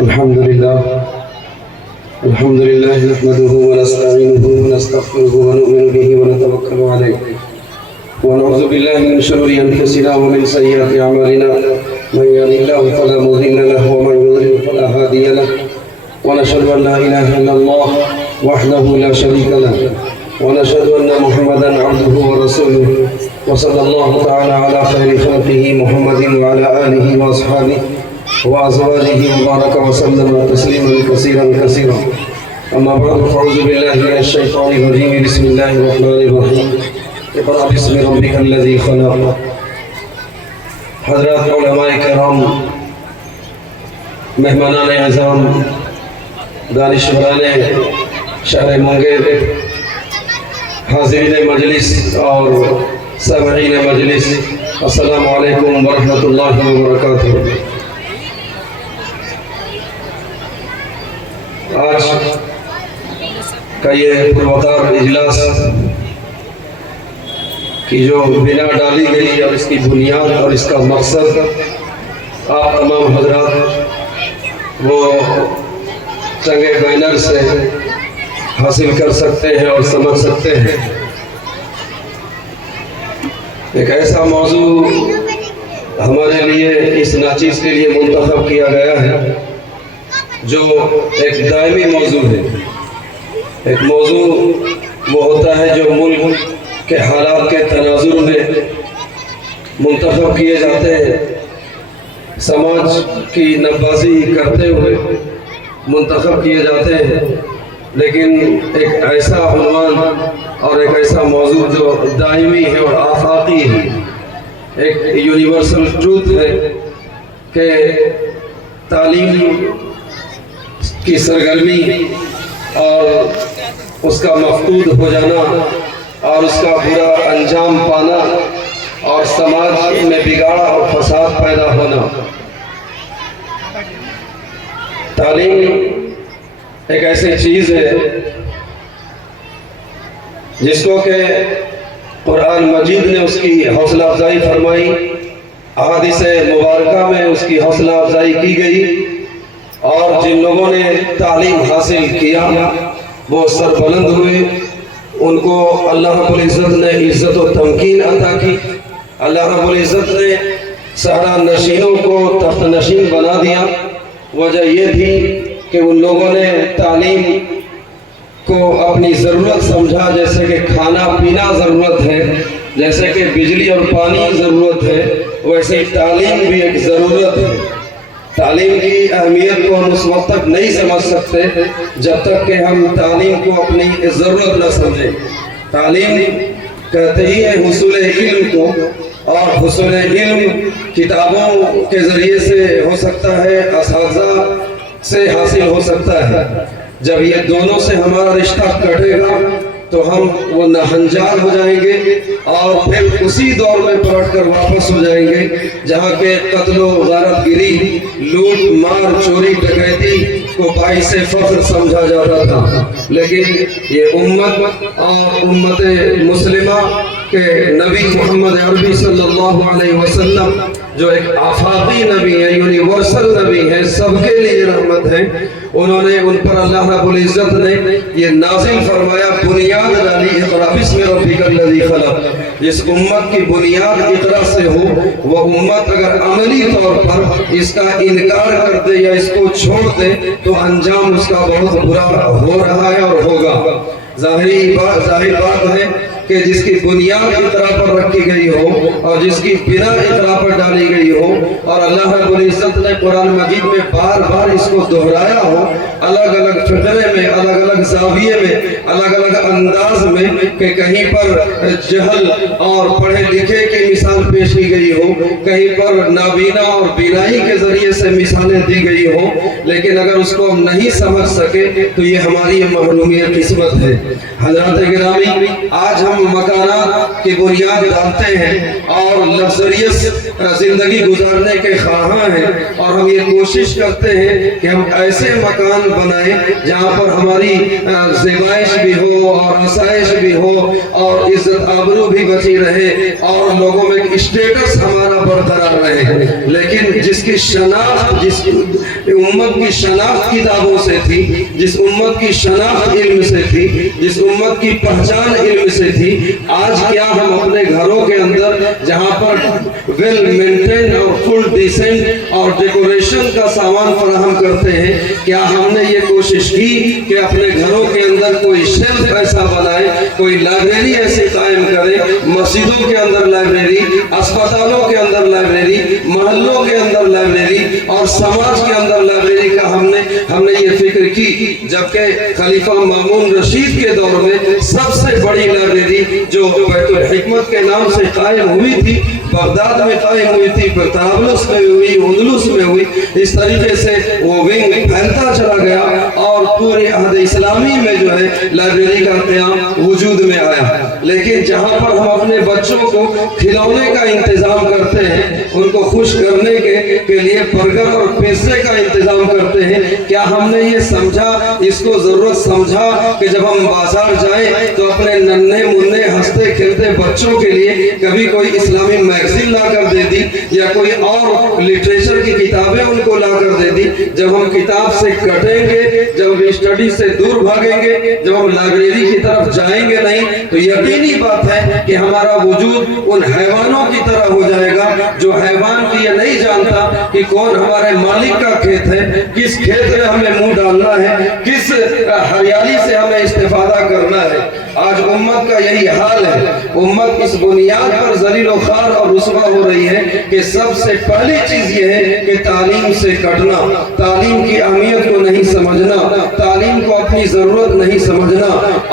الحمد لله نحمده ونستعينه ونستغفره ونؤمن به ونتوكل عليه ونعوذ بالله من شرور أنفسنا ومن سيئات أعمالنا من يهده الله فلا مضل له ومن يضلل فلا هادي له ونشهد أن لا إله إلا الله وحده لا شريك له ونشهد أن محمدا عبده ورسوله وصلى الله تعالى على خير خلقه محمد وعلى آله وأصحابه وأزواجه مبارك وسلم تسليما كثيرا أما بعد فأعوذ بالله من الشيطان الرجيم بسم الله الرحمن الرحيم اقرأ باسم ربك الذي خلق. حضرات علماء کرام، مہمانان اعظام، دانشوران شہر منگیر، حاضرین مجلس اور سامعین مجلس، السلام علیکم ورحمۃ اللہ وبرکاتہ. آج کا یہ پروقار اجلاس کی جو بنا ڈالی گئی اور اس کی بنیاد اور اس کا مقصد آپ تمام حضرات وہ چنگے بینر سے حاصل کر سکتے ہیں اور سمجھ سکتے ہیں. ایک ایسا موضوع ہمارے لیے اس ناچیز کے لیے منتخب کیا گیا ہے جو ایک دائمی موضوع ہے. ایک موضوع وہ ہوتا ہے جو ملک کے حالات کے تناظر میں منتخب کیے جاتے ہیں، سماج کی نبازی کرتے ہوئے منتخب کیے جاتے ہیں، لیکن ایک ایسا عنوان اور ایک ایسا موضوع جو دائمی ہے اور آفاقی ہے، ایک یونیورسل ٹروتھ ہے کہ تعلیم کی سرگرمی اور اس کا مفقود ہو جانا اور اس کا برا انجام پانا اور سماج میں بگاڑ اور فساد پیدا ہونا. تعلیم ایک ایسی چیز ہے جس کو کہ قرآن مجید نے اس کی حوصلہ افزائی فرمائی، احادیث مبارکہ میں اس کی حوصلہ افزائی کی گئی، اور جن لوگوں نے تعلیم حاصل کیا وہ سربلند ہوئے، ان کو اللہ رب العزت نے عزت و تمکین عطا کی. اللہ رب العزت نے صحرا نشینوں کو تخت نشین بنا دیا. وجہ یہ تھی کہ ان لوگوں نے تعلیم کو اپنی ضرورت سمجھا، جیسے کہ کھانا پینا ضرورت ہے، جیسے کہ بجلی اور پانی ضرورت ہے، ویسے تعلیم بھی ایک ضرورت ہے. تعلیم کی اہمیت کو ہم اس وقت تک نہیں سمجھ سکتے جب تک کہ ہم تعلیم کو اپنی ضرورت نہ سمجھیں. تعلیم کہتے ہی ہے حصول علم کو، اور حصول علم کتابوں کے ذریعے سے ہو سکتا ہے، اساتذہ سے حاصل ہو سکتا ہے. جب یہ دونوں سے ہمارا رشتہ کٹے گا تو ہم وہ ناہنجار ہو جائیں گے اور پھر اسی دور میں پلٹ کر واپس ہو جائیں گے جہاں کے قتل و غارت گری، لوٹ مار، چوری ڈکیتی کو باعث فخر سمجھا جاتا تھا. لیکن یہ امت اور امت مسلمہ کے نبی محمد عربی صلی اللہ علیہ وسلم جو ایک آفاقی نبی ہے، یونیورسل نبی ہے، سب کے لیے رحمت ہے، انہوں نے ان پر اللہ رب العزت نے یہ نازل فرمایا، بنیاد ڈالی، اقرأ باسم ربک الذی خلق. جس امت کی بنیاد اقرأ سے ہو، وہ امت اگر عملی طور پر اس کا انکار کر دے یا اس کو چھوڑ دے تو انجام اس کا بہت برا ہو رہا ہے اور ہوگا. ظاہر بات ہے کہ جس کی بنیاد اقرأ پر رکھی گئی ہو اور جس کی بنا اقرأ پر ڈالی گئی ہو، اور اللہ رب العزت نے قرآن مجید میں بار بار اس کو دہرایا ہو، الگ الگ فقرے میں، الگ الگ زاویے میں، الگ الگ انداز میں، کہ کہیں پر جہل اور پڑھے لکھے کی مثال پیش کی گئی ہو، کہیں پر نابینا اور بینائی کے ذریعے سے مثالیں دی گئی ہو، لیکن اگر اس کو ہم نہیں سمجھ سکے تو یہ ہماری محرومی قسمت ہے. حضرات گرامی، آج ہم ہم مکانات کی بنیاد ڈالتے ہیں اور لگزریس زندگی گزارنے کے خواہاں ہیں، اور ہم یہ کوشش کرتے ہیں کہ ہم ایسے مکان بنائیں جہاں پر ہماری زیبائش بھی ہو اور آسائش بھی ہو اور عزت آبرو بھی بچی رہے اور لوگوں میں اسٹیٹس ہمارا برقرار رہے۔ لیکن جس کی شناخت، جس امت کی شناخت کتابوں سے تھی، جس امت کی شناخت علم سے تھی، جس امت کی پہچان علم سے تھی، آج کیا ہم اپنے گھروں کے اندر جہاں پر ویل مینٹین اور فل ڈیسنٹ اور ڈیکوریشن کا سامان فراہم کرتے ہیں، کیا ہم نے یہ کوشش کی کہ اپنے گھروں کے اندر کوئی شیلف ایسا بنائے، کوئی لائبریری ایسی قائم کرے، مسجدوں کے اندر لائبریری، اسپتالوں کے اندر لائبریری، محلوں کے اندر لائبریری اور سماج کے اندر لائبریری کا ہم نے یہ فکر کی؟ جبکہ خلیفہ مامون رشید کے دور میں سب سے بڑی لائبریری جو بیت الحکمت کے نام سے قائم ہوئی تھی، بغداد میں قائم ہوئی تھی، پھر طرابلس میں ہوئی، اندلس میں ہوئی، اس طریقے سے وہ ونگ پھیلتا چلا گیا اور پورے عہد اسلامی میں جو ہے لائبریری کا قیام وجود میں آیا۔ لیکن جہاں پر ہم اپنے بچوں کو کھلونے کا انتظام کرتے ہیں، ان کو خوش کرنے کے لیے برگر اور پیزے کا انتظام کرتے ہیں، کیا ہم نے یہ سمجھا، اس کو ضرورت سمجھا کہ جب ہم بازار جائیں تو اپنے ننھے منھے ہنستے کھیلتے بچوں کے لیے کبھی کوئی اسلامی میگزین لا کر دے دی یا کوئی اور لٹریچر کی کتابیں ان کو لا کر دے دی؟ جب ہم کتاب سے کٹیں گے، جب ہم اسٹڈی سے دور بھاگیں گے، جب ہم لائبریری کی طرف جائیں گے نہیں، تو یقینی بات ہے کہ ہمارا وجود ان حیوانوں کی طرح ہو جائے گا جو حیوان کی یہ نہیں جانتا کہ کون ہمارے مالک کا کھیت ہے، کس کھیت میں ہمیں منہ ڈالنا ہے، کس ہریالی سے ہمیں استفادہ کرنا ہے۔ آج امت کا یہی حال ہے، امت اس بنیاد پر ذلیل و خوار اور رسوا ہو رہی ہے کہ سب سے پہلی چیز یہ ہے کہ تعلیم سے کٹنا، تعلیم کی اہمیت کو نہیں سمجھنا، تعلیم کو اپنی ضرورت نہیں سمجھنا،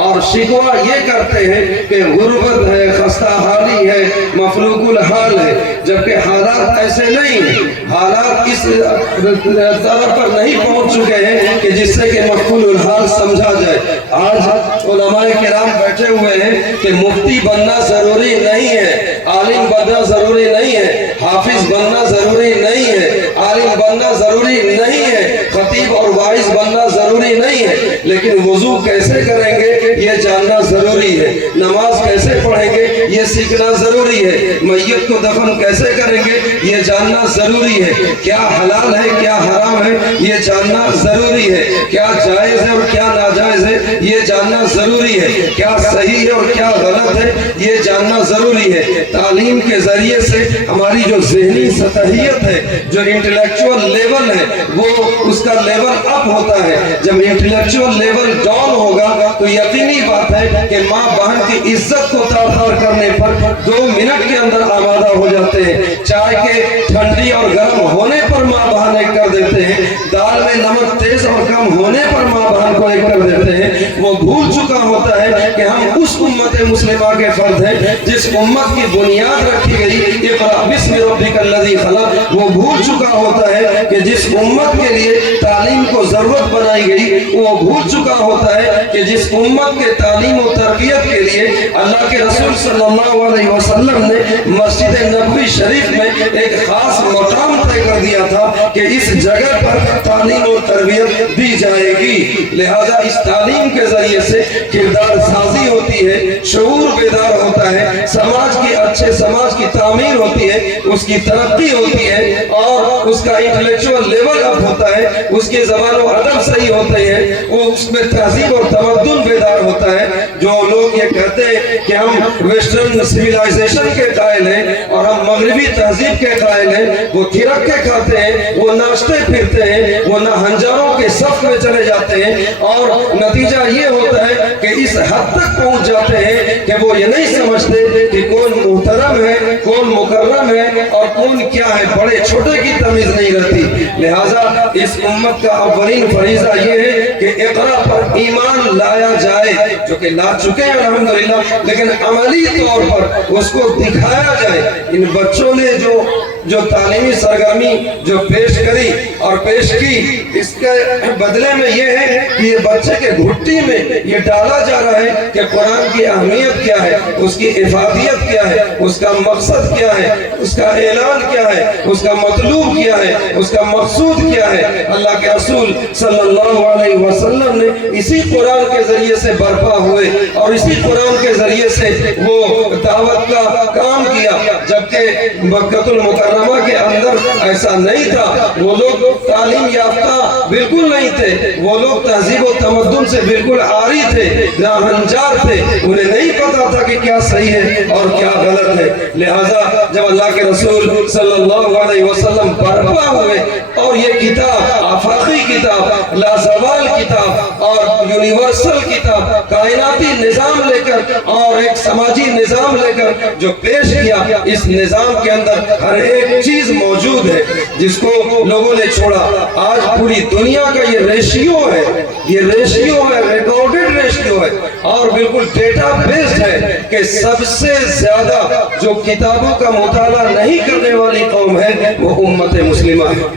اور شکوہ یہ کرتے ہیں کہ غربت ہے، خستہ حالی ہے، مفلوق الحال ہے، جبکہ حالات ایسے نہیں ہیں، حالات اس طرف پر نہیں پہنچ چکے ہیں کہ جس سے کہ مفعول الحال سمجھا جائے۔ آج علماء کرام بیٹھے ہوئے ہیں کہ مفتی بننا ضروری نہیں ہے، عالم بننا ضروری نہیں ہے، حافظ بننا ضروری نہیں ہے، عالم بننا ضروری نہیں ہے، خطیب اور واعظ بننا ضروری نہیں ہے، لیکن وضو کیسے کریں گے یہ جاننا ضروری ہے، نماز کیسے پڑھیں گے یہ سیکھنا ضروری ہے، میت کو دفن کیسے کریں گے یہ جاننا ضروری ہے، کیا حلال ہے کیا حرام ہے یہ جاننا ضروری ہے، کیا جائز ہے اور کیا ناجائز ہے یہ جاننا ضروری ہے، کیا صحیح ہے اور کیا غلط ہے یہ جاننا ضروری ہے۔ تعلیم کے ذریعے سے ہماری جو ذہنی سطحیت ہے، جو انٹلیکچوئل لیول ہے، وہ اس کا لیول اپ ہوتا ہے۔ جب انٹلیکچوئل لیول ڈاؤن ہوگا تو یقینی بات ہے کہ ماں بہن کی عزت کو تار تار کرنے پر 2 منٹ کے اندر آمادہ ہو جاتے ہیں، چائے کے ٹھنڈی اور گرم ہونے پر ماں بہن ایک کر دیتے ہیں، دال میں نمک تیز اور کم ہونے پر ماں بہن کو ایک کر دیتے ہیں۔ وہ بھول چکا ہوتا ہے کہ ہم اس امت مسلمہ کے فرد ہیں جس امت کی بنیاد رکھی گئی اقرأ بسم ربک الذی خلق، وہ بھول چکا ہوتا ہے کہ جس امت کے لیے تعلیم کو ضرورت بنائی گئی، وہ بھول چکا ہوتا ہے کہ جس امت کے تعلیم و تربیت کے لیے اللہ کے رسول صلی اللہ علیہ وسلم نے مسجد نبوی شریف میں ایک خاص مقام طے کر دیا تھا کہ اس جگہ پر تعلیم و تربیت دی جائے گی۔ لہذا اس تعلیم کے ذریعے سے کردار سازی ہوتی ہے، شعور بیدار ہوتا ہے، سماج کی اچھے سماج کی تعمیر ہوتی ہے، اس کی ترقی ہوتی ہے اور اس کا انٹلیکچوئل لیول اپ ہوتا ہے، اس کے زبان و ادب صحیح ہوتے ہیں، وہ اس میں تہذیب اور تمدن بیدار ہوتا ہے۔ جو لوگ یہ کہتے ہیں کہ ہم ویسٹرن سویلائزیشن کے قائل ہیں اور ہم مغربی تہذیب کے قائل ہیں، وہ تھرک کے کھاتے ہیں، وہ ناچتے پھرتے ہیں، وہ ہنجاروں کے صف میں چلے جاتے ہیں، اور نتیجہ یہ ہوتا ہے کہ اس حد تک پہنچ جاتے ہیں کہ وہ یہ نہیں سمجھتے کہ کون محترم ہے، کون مکرم ہے اور کون کیا ہے، بڑے چھوٹے کی تمیز نہیں رہتی۔ لہٰذا اس امت کا اولین فریضہ یہ ہے کہ اقرا پر ایمان لایا جائے، جو کہ لا چکے ہیں الحمدللہ، لیکن عملی طور پر اس کو دکھایا جائے۔ ان بچوں نے جو جو تعلیمی سرگرمی جو پیش کری اور پیش کی، اس کے بدلے میں یہ ہے کہ یہ بچے کے گھٹی میں یہ ڈالا جا رہا ہے کہ قرآن کی اہمیت کیا ہے، اس کی افادیت کیا ہے، اس کا مقصد کیا ہے، اس کا اعلان کیا ہے، اس کا مطلوب کیا ہے، اس کا مقصود کیا ہے۔ اللہ کے رسول صلی اللہ علیہ وسلم نے اسی قرآن کے ذریعے سے برپا ہوئے اور اسی قرآن کے ذریعے سے وہ دعوت کا کام کیا، جبکہ مکہ المکرمہ کے اندر ایسا نہیں تھا۔ وہ لوگ تعلیم یافتہ بالکل نہیں تھے، وہ لوگ تہذیب و تمدن سے بالکل عاری تھے، ناہنجار تھے، انہیں نہیں پتا تھا کہ کیا صحیح ہے اور کیا غلط ہے۔ لہٰذا جب اللہ کے رسول صلی اللہ علیہ وسلم برپا ہوئے اور یہ کتاب، آفاقی کتاب، لازوال کتاب اور یونیورسل کتاب، کائناتی نظام لے کر اور ایک سماجی نظام لے کر جو پیش کیا، اس نظام کے اندر ہر ایک چیز موجود ہے جس کو لوگوں نے چھوڑا۔ آج پوری دنیا کا یہ ریشیو ہے، یہ ریشیو ہے، ریکارڈڈ ریشیو ہے اور بالکل ڈیٹا بیسڈ ہے کہ سب سے زیادہ جو کتابوں کا مطالعہ نہیں کرنے والی قوم ہے وہ امت مسلمہ ہے۔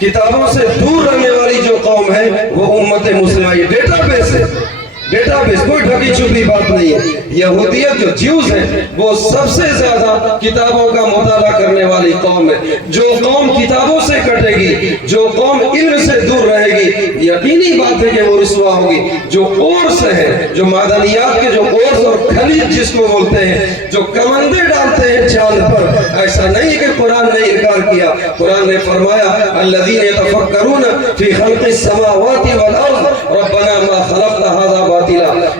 کتابوں سے دور رہنے والی جو قوم ہے وہ امت مسلمہ، یہ ڈیٹا بیس ہے، ڈیٹا بیس، کوئی ڈھکی چھپی بات نہیں ہے۔ یہودیت جو جیوز ہیں وہ سب سے زیادہ کتابوں کا مطالعہ کرنے والی قوم ہے۔ جو قوم کتابوں سے کٹے گی، جو قوم علم سے دور رہے گی، یقینی بات ہے کہ وہ رسوا ہوگی۔ جو اورس ہے، جو معدنیات کے جو اورس اور خلیج جس کو بولتے ہیں، جو کمندے ڈالتے ہیں چاند پر، ایسا نہیں کہ قرآن نے انکار کیا۔ قرآن نے فرمایا الذین یتفکرون فی خلق السماوات والارض ربنا ما خلقت ھذا باطلا۔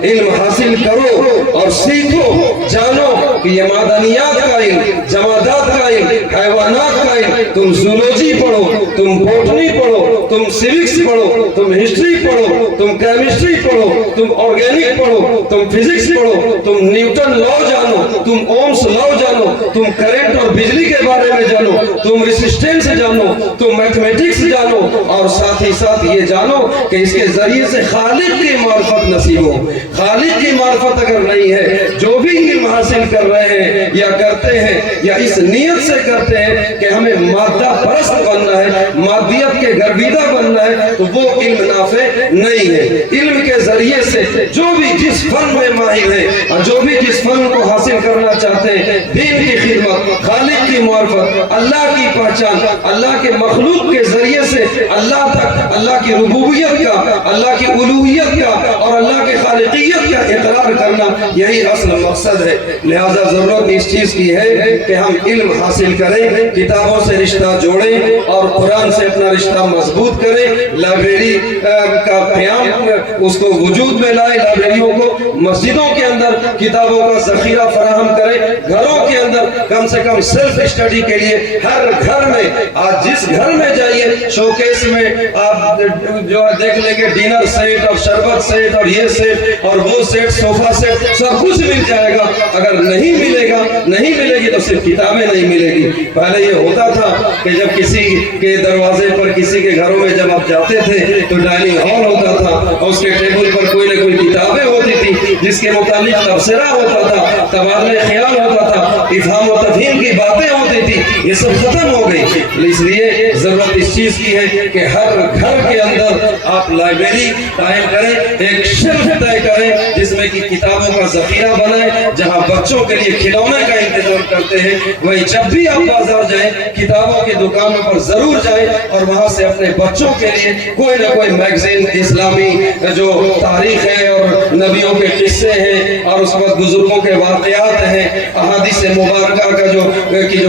علم حاصل کرو اور سیکھو، جانو کہ یہ معدنیات کا علم، جمادات کا علم، حیوانات کا علم، تم زولوجی پڑھو، تم بوٹنی پڑھو، تم سیوکس پڑھو، تم ہسٹری پڑھو، تم کیمسٹری پڑھو، تم آرگینک پڑھو، تم فزکس پڑھو، تم نیوٹن لا جانو، تم اومس لا جانو، تم کرنٹ اور بجلی کے بارے میں جانو، تم ریسسٹنس جانو، تم میتھمیٹکس جانو اور ساتھ ہی ساتھ یہ جانو کہ اس کے ذریعے سے خالق کی معرفت نصیب ہو۔ خالق کی معرفت اگر نہیں ہے، جو بھی علم حاصل کر رہے ہیں یا کرتے ہیں یا اس نیت سے کرتے ہیں کہ ہمیں مادہ پرست بننا ہے، مادیت کے گرویدہ بننا ہے، تو وہ علم نافع نہیں ہے۔ علم کے ذریعے سے جو بھی جس فن میں ماہر ہے اور جو بھی جس فن کو حاصل کرنا چاہتے ہیں، دین کی خدمت، خالق کی معرفت، اللہ کی پہچان، اللہ کے مخلوق کے ذریعے سے اللہ تک، اللہ کی ربوبیت کا، اللہ کی الوہیت کا اور اللہ کے خالقیت کا اقرار کرنا، یہی اصل مقصد ہے۔ لہذا ضرورت اس چیز کی ہے کہ ہم علم حاصل کریں، کتابوں سے رشتہ جوڑیں اور قرآن سے اپنا رشتہ مضبوط کریں۔ لائبریری کا قیام اس کو وجود میں لائے، لائبریریوں کو مسجدوں کے اندر کتابوں کا ذخیرہ فراہم کریں، گھروں کے اندر کم سے کم سیلف اسٹڈی کے لیے ہر گھر میں، آج جس گھر میں جائیے شوکیس میں آپ جو دیکھ لیں گے ڈنر سیٹ اور شربت سیٹ اور یہ سیٹ اور وہ سیٹ، صوفہ سیٹ، سب کچھ مل جائے گا۔ اگر نہیں ملے گا، نہیں ملے گی تو صرف کتابیں نہیں ملے گی۔ پہلے یہ ہوتا تھا کہ جب کسی کے دروازے پر، کسی کے گھروں میں جب آپ جاتے تھے تو ڈائننگ ہال ہوتا تھا اور اس کے ٹیبل پر کوئی نہ کوئی کتابیں ہوتی تھی جس کے متعلق تبصرہ ہوتا تھا، تبادلہ خیال ہوتا تھا، افہام و تفہیم کی باتیں ہوتی تھی۔ یہ سب ختم ہو گئی، اس لیے ضرورت اس چیز کی ہے کہ ہر گھر کے اندر آپ لائبریری قائم کریں، ایک شیلف طے کریں جس میں کہ کتابوں کا ذخیرہ بنائیں، جہاں بچوں کے لیے کھلونے کا انتظام کرتے ہیں وہی جب بھی آپ بازار جائیں کتابوں کی دکانوں پر ضرور جائیں اور وہاں سے اپنے بچوں کے لیے کوئی نہ کوئی میگزین، اسلامی جو تاریخ ہے اور نبیوں کے قصے ہیں اور اس وقت بزرگوں کے واقعات ہیں، احادیث مبارکہ کا جو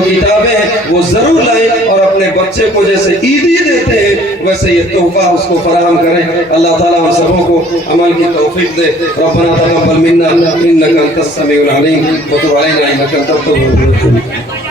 کتابیں ہیں وہ ضرور لائیں اور اپنے بچے کو جیسے عیدی دیتے ہیں ویسے یہ تحفہ اس کو فراہم کریں۔ اللہ تعالیٰ ہم سبوں کو عمل کی توفیق دے۔ ربنا تقبل منا انك انت السميع العليم وتب علينا انك انت التواب الرحيم۔